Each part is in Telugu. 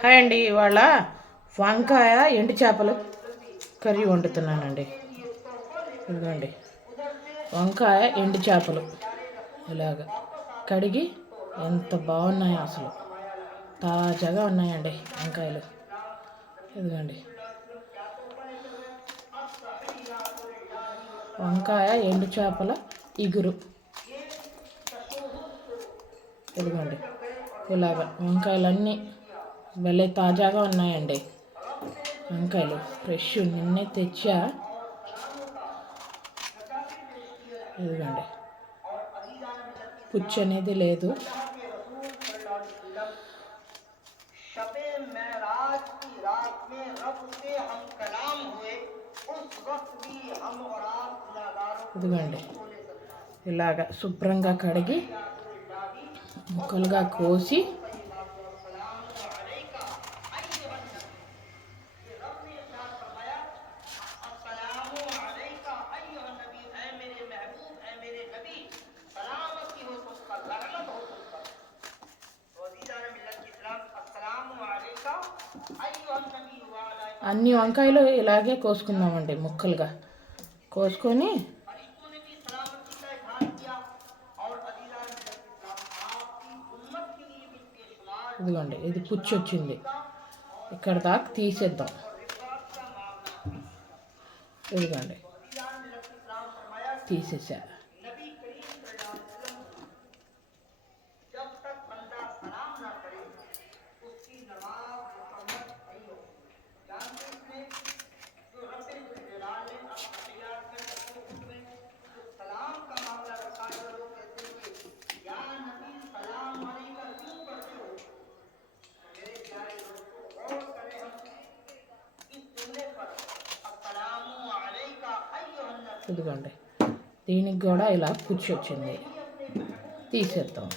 హాయ్ అండి. ఇవాళ వంకాయ ఎండు చేపలు కర్రీ వండుతున్నానండి. ఇదిగోండి వంకాయ ఎండు చేపలు ఇలాగ కడిగి ఎంత బాగున్నాయో అసలు తాజాగా ఉన్నాయండి వంకాయలు. ఇదిగోండి వంకాయ ఎండు చేపల ఇగురు. ఇదిగోండి ఇలాగ వంకాయలన్నీ భలే తాజాగా ఉన్నాయండి. వంకాయలు ఫ్రెష్ నిన్నే తెచ్చా. ఇదిగోండి పుచ్చు అనేది లేదు. ఇదిగోండి ఇలాగ శుభ్రంగా కడిగి ముక్కలుగా కోసి అన్ని వంకాయలు ఇలాగే కోసుకుందామండి. ముక్కలుగా కోసుకొని ఇదిగోండి ఇది పుచ్చు వచ్చింది, ఇక్కడ దాకా తీసేద్దాం. ఇదిగోండి తీసేసా. ఇదిగోండి దీనికి కూడా ఇలా పుచ్చు వచ్చింది, తీసేద్దాం.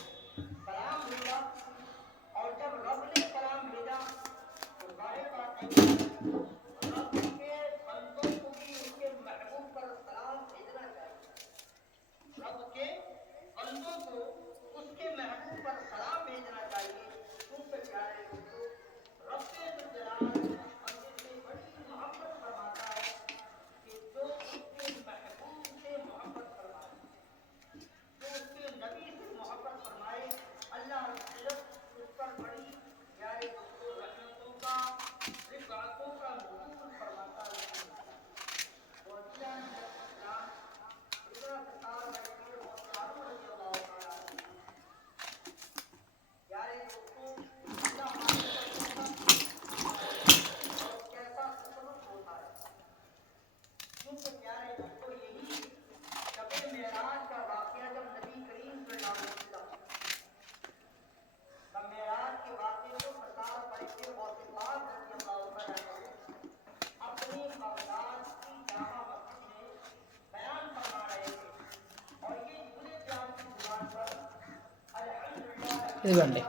ఇదిగోండి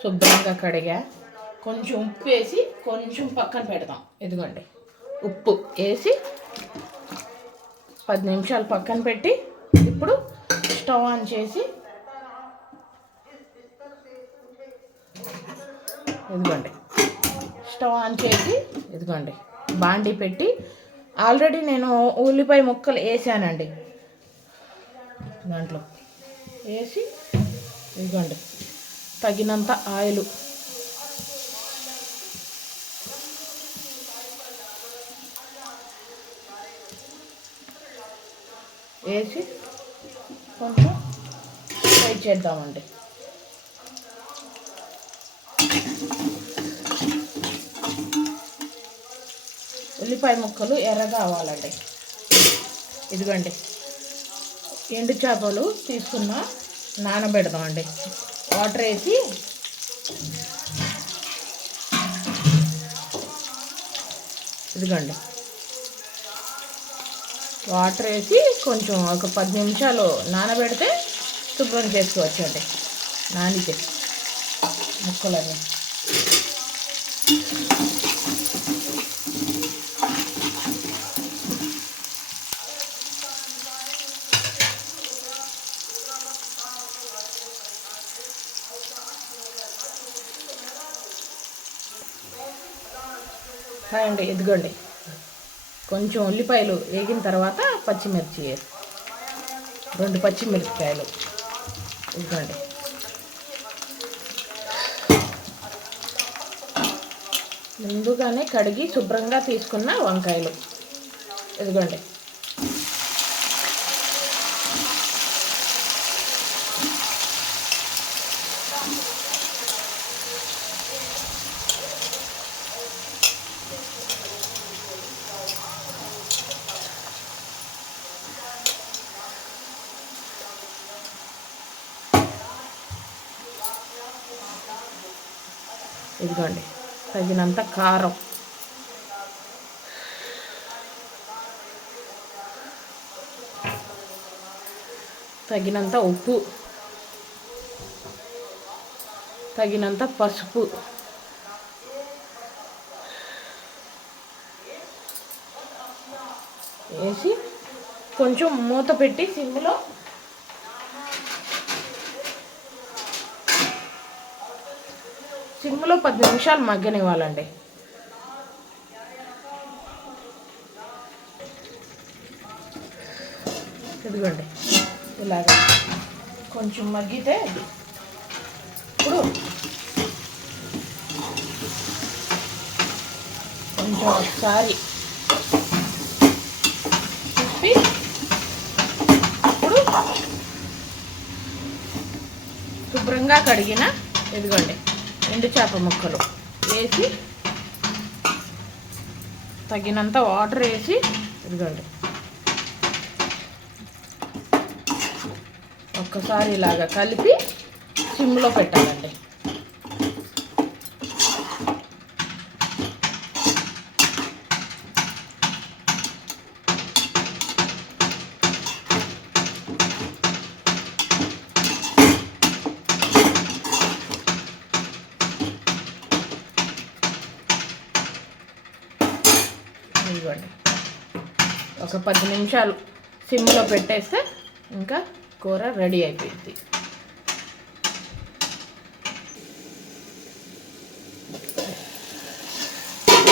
శుభ్రంగా కడిగా, కొంచెం ఉప్పు వేసి కొంచెం పక్కన పెడదాం. ఇదిగోండి ఉప్పు వేసి 10 నిమిషాలు పక్కన పెట్టి ఇప్పుడు స్టవ్ ఆన్ చేసి ఇదిగోండి స్టవ్ ఆన్ చేసి ఇదిగోండి బాండీ పెట్టి ఆల్రెడీ నేను ఉల్లిపాయ ముక్కలు వేసానండి. దాంట్లో వేసి ఇదిగోండి తగినంత ఆయిల్ వేసి కొంచెం ఫ్రై చేద్దామండి. ఉల్లిపాయ ముక్కలు ఎర్రగా అవ్వాలండి. ఇదిగోండి ఎండు చేపలు తీసుకున్న నానబెడదామండి. వాటర్ వేసి ఇదిగోండి వాటర్ వేసి కొంచెం ఒక 10 నిమిషాలు నానబెడితే శుభ్రం చేసుకోవచ్చండి. నానితే ముక్కలన్నీ అండి, ఇదిగోండి. కొంచెం ఉల్లిపాయలు వేగిన తర్వాత పచ్చిమిర్చి 2 పచ్చిమిరపకాయలు ఇదిగోండి. ముందుగానే కడిగి శుభ్రంగా తీసుకున్న వంకాయలు ఇదిగోండి. ఇదిగోండి, తగినంత కారం, తగినంత ఉప్పు, తగినంత పసుపు వేసి కొంచెం మూత పెట్టి సిమ్లో 10 నిమిషాలు మగ్గనివ్వాలండి. ఇదిగోండి, ఇలాగ కొంచెం మగ్గితే ఇప్పుడు కొంచెం ఒకసారి తిప్పి ఇప్పుడు శుభ్రంగా కడిగిన ఇదిగోండి ఎండు చేప ముక్కలు వేసి తగినంత వాటర్ వేసి ఇదిగోండి ఒక్కసారి ఇలాగా కలిపి సిమ్లో పెట్టాలండి. ఇదిగోండి, ఒక 10 నిమిషాలు సిమ్లో పెట్టేస్తే ఇంకా కూర రెడీ అయిపోయింది.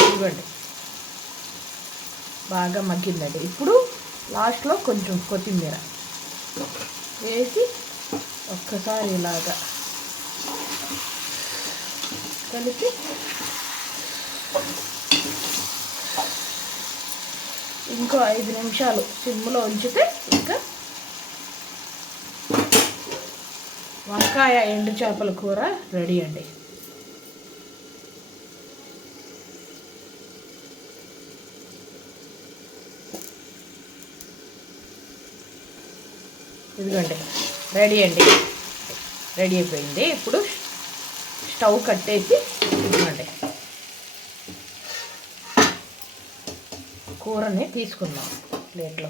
ఇదిగోండి, బాగా మగ్గిందండి. ఇప్పుడు లాస్ట్లో కొంచెం కొత్తిమీర వేసి ఒక్కసారి ఇలాగా కలిపి ఇంకో 5 నిమిషాలు సిమ్లో ఉంచితే ఇంకా వంకాయ ఎండు చేపల కూర రెడీ అండి. ఇదిగోండి, రెడీ అండి, రెడీ అయిపోయింది. ఇప్పుడు స్టవ్ కట్టేసి ఇదిగోండి కూరని తీసుకుందాం ప్లేట్లో.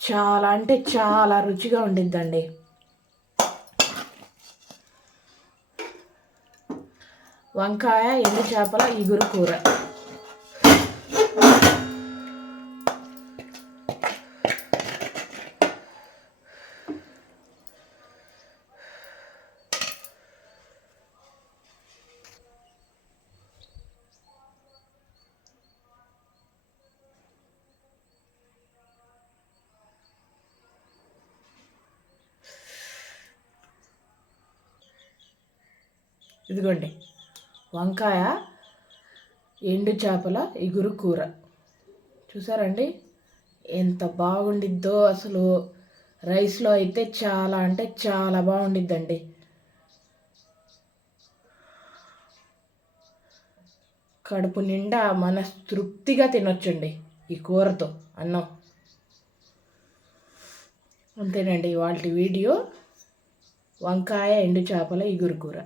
చాలా అంటే చాలా రుచిగా ఉండిద్దండి. వంకాయ ఎండు చేపల ఇగురు కూర. ఇదిగోండి, వంకాయ ఎండు చేపల ఇగురు కూర చూసారండి ఎంత బాగుండిద్దో. అసలు రైస్లో అయితే చాలా అంటే చాలా బాగుండిద్దండి. కడుపు నిండా మనస్తృప్తిగా తినొచ్చండి ఈ కూరతో అన్నం. అంతేనండి ఇవాళ వీడియో వంకాయ ఎండు చేపల ఇగురు కూర.